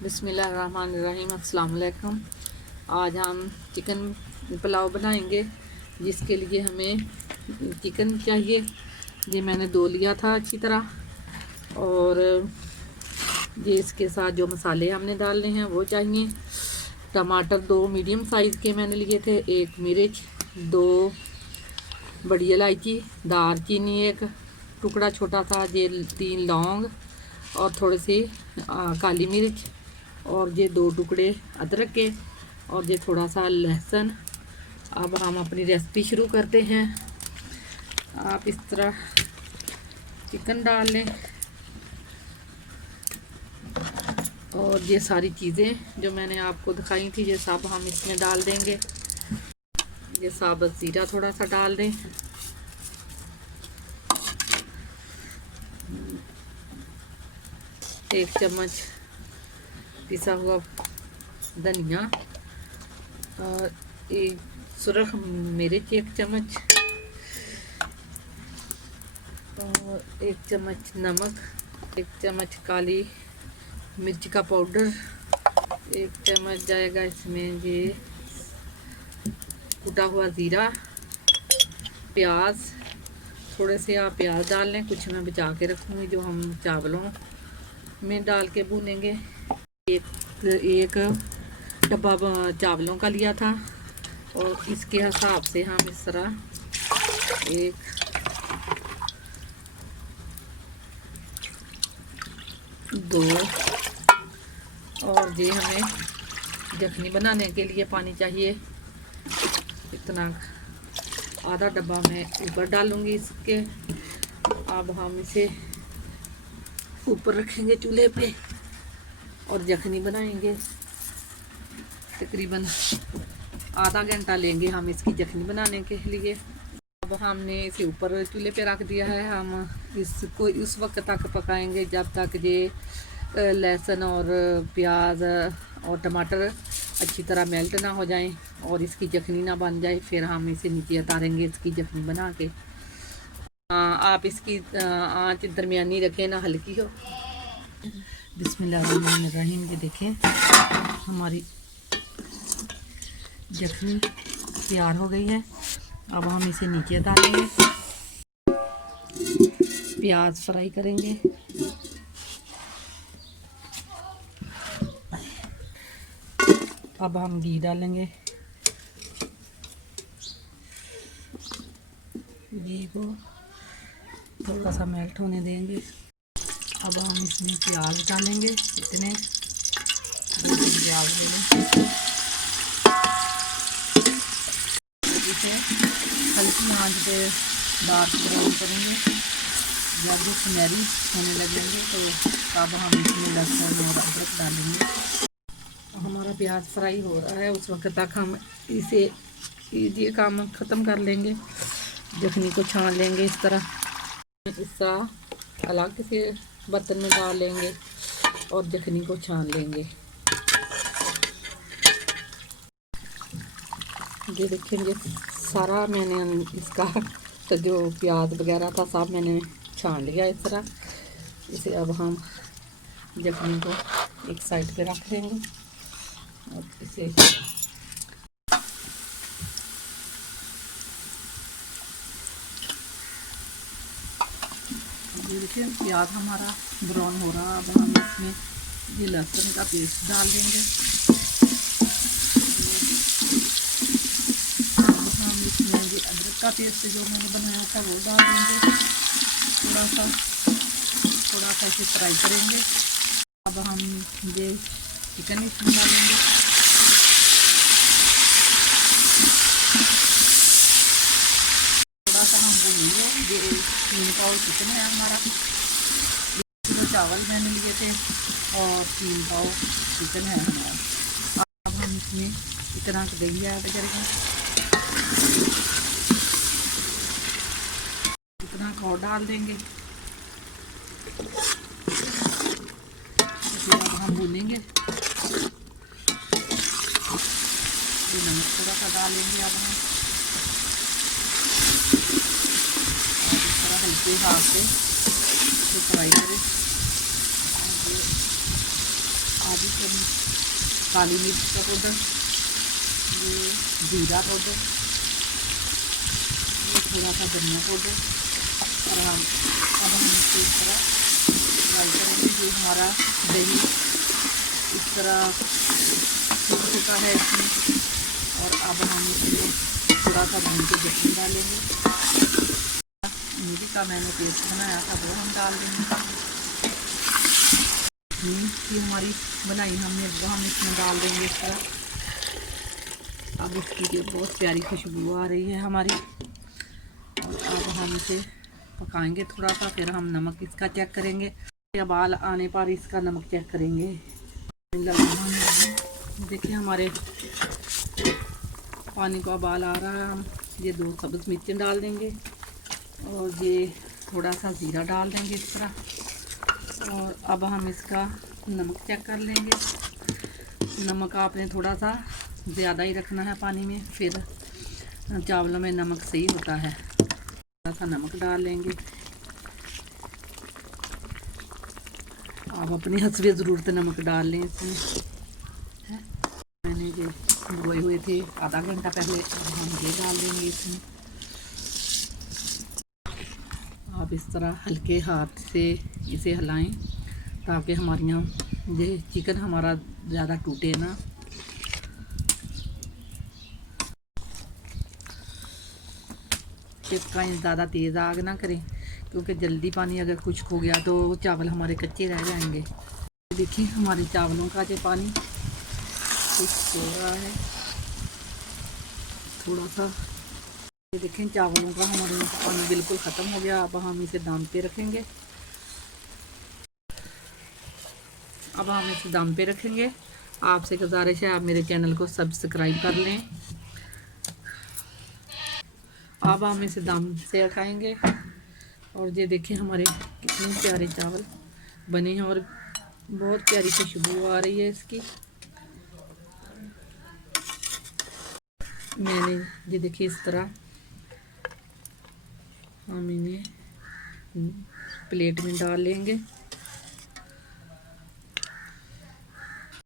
बिस्मिल्लाहिर्रहमानिर्रहीम। अस्सलाम वालेकुम। आज हम चिकन पुलाव बनाएंगे, जिसके लिए हमें चिकन चाहिए। ये मैंने धो लिया था अच्छी तरह, और ये इसके साथ जो मसाले हमने डालने हैं वो चाहिए। टमाटर 2 मीडियम साइज़ के मैंने लिए थे, 1 मिर्च, 2 बड़ी इलायची, दालचीनी 1 टुकड़ा छोटा सा, ये 3 लौंग और थोड़ी सी काली मिर्च, और ये 2 टुकड़े अदरक के, और ये थोड़ा सा लहसुन। अब हम अपनी रेसिपी शुरू करते हैं। आप इस तरह चिकन डाल लें, और ये सारी चीज़ें जो मैंने आपको दिखाई थी ये सब हम इसमें डाल देंगे। ये साबुत ज़ीरा थोड़ा सा डाल दें, एक चम्मच पिसा हुआ धनिया, और एक सुरख मिर्च 1 चम्मच, और 1 चम्मच नमक, 1 चम्मच काली मिर्च का पाउडर, 1 चम्मच जाएगा इसमें ये कुटा हुआ ज़ीरा, प्याज, थोड़े से आप प्याज डाल लें, कुछ मैं बचा के रखूँगी जो हम चावलों में डाल के भूनेंगे। एक डब्बा चावलों का लिया था, और इसके हिसाब से हम इस तरह 1 2, और ये हमें यखनी बनाने के लिए पानी चाहिए, इतना आधा डब्बा मैं ऊपर डालूंगी इसके। अब हम इसे ऊपर रखेंगे चूल्हे पे और यखनी बनाएंगे। तकरीबन आधा घंटा लेंगे हम इसकी यखनी बनाने के लिए। अब हमने इसे ऊपर चूल्हे पे रख दिया है। हम इसको उस वक्त तक पकाएंगे जब तक ये लहसुन और प्याज और टमाटर अच्छी तरह मेल्ट ना हो जाएं और इसकी यखनी ना बन जाए। फिर हम इसे नीचे उतारेंगे इसकी यखनी बना के। आप इसकी आंच दरमियानी रखें, ना हल्की हो। बिस्मिल्लाहिर्रहमानिर्रहीम। ये देखें हमारी यखनी तैयार हो गई है। अब हम इसे नीचे उतारेंगे, प्याज फ्राई करेंगे। अब हम घी डालेंगे, घी को थोड़ा सा मेल्ट होने देंगे। अब हम इसमें प्याज डालेंगे, इतने प्याज देंगे। इसे हल्की आंच पे डार्क ब्राउन करेंगे। जब ये सुनहरी होने लगेंगे तो तब हम इसमें लहसुन और अदरक डालेंगे। हमारा प्याज फ्राई हो रहा है, उस वक्त तक हम इसे ये काम ख़त्म कर लेंगे। यखनी को छान लेंगे इस तरह अलग से बर्तन में डाल लेंगे और यखनी को छान लेंगे। ये देखेंगे सारा मैंने इसका तो जो प्याज वगैरह था सब मैंने छान लिया इस तरह। इसे अब हम यखनी को एक साइड पे रख देंगे और इसे देखिए प्याज हमारा ब्राउन हो रहा। अब हम इसमें ये लहसुन का पेस्ट डाल देंगे। हम इसमें ये अदरक का पेस्ट जो मैंने बनाया था वो डाल देंगे। थोड़ा सा इसे फ्राई करेंगे। अब हम ये चिकन इसमें डालेंगे। थोड़ा सा हम भूनेंगे। ये 3 पाव चिकन है हमारा, 1 किलो चावल मैंने लिए थे और 3 पाव चिकन है हमारा। अब हम इसमें इतना दही ऐड करेंगे, इतना और डाल देंगे। इसे अब हम भूनेंगे। ये नमक थोड़ा सा डालेंगे अब हम, और इस तरह हल्के हाथ से फ्राई करें। इसमें काली मिर्च का पाउडर, ये जीरा पाउडर, ये थोड़ा सा धनिया पाउडर। और अब हम इसको इस तरह फ्राई करेंगे। जो हमारा दही इस तरह सूख चुका है इसमें, और अब हम इसमें थोड़ा सा भून के दही डालेंगे। मूली का मैंने पेस्ट बनाया था वो हम डाल देंगे। की हमारी बनाई हमने वो हम इसमें डाल देंगे इस तरह। अब इसकी जो बहुत प्यारी खुशबू आ रही है हमारी। और अब हम इसे पकाएंगे थोड़ा सा, फिर हम नमक इसका चेक करेंगे। उबाल आने पर इसका नमक चेक करेंगे। देखिए हमारे पानी को उबाल आ रहा है। हम ये 2 सब्ज़ मिर्चें डाल देंगे, और ये थोड़ा सा ज़ीरा डाल देंगे इस तरह। और अब हम इसका नमक चेक कर लेंगे। नमक आपने थोड़ा सा ज़्यादा ही रखना है पानी में, फिर चावलों में नमक सही होता है। थोड़ा सा नमक डाल लेंगे। आप अपनी हस्बे ज़रूरत नमक डाल लें इसमें। मैंने ये भिगोए हुए थे आधा घंटा पहले, अब हम ये डाल देंगे इसमें। आप इस तरह हल्के हाथ से इसे हिलाएं ताकि हमारे यहाँ ये चिकन हमारा ज़्यादा टूटे ना। इसका ज़्यादा तेज़ आग ना करें, क्योंकि जल्दी पानी अगर खुश्क हो गया तो चावल हमारे कच्चे रह जाएंगे। देखिए हमारे चावलों का जो पानी खुश्क हो रहा है थोड़ा सा। ये देखें चावलों का हमारे पानी बिल्कुल ख़त्म हो गया। अब हम इसे दम पे रखेंगे। अब हम इसे दम पे रखेंगे। आपसे गुजारिश है आप मेरे चैनल को सब्सक्राइब कर लें। अब हम इसे दम से रखाएंगे। और ये देखें हमारे कितने प्यारे चावल बने हैं, और बहुत प्यारी खुशबू आ रही है इसकी। मैंने ये देखिए इस तरह हम इन्हें प्लेट में डाल लेंगे।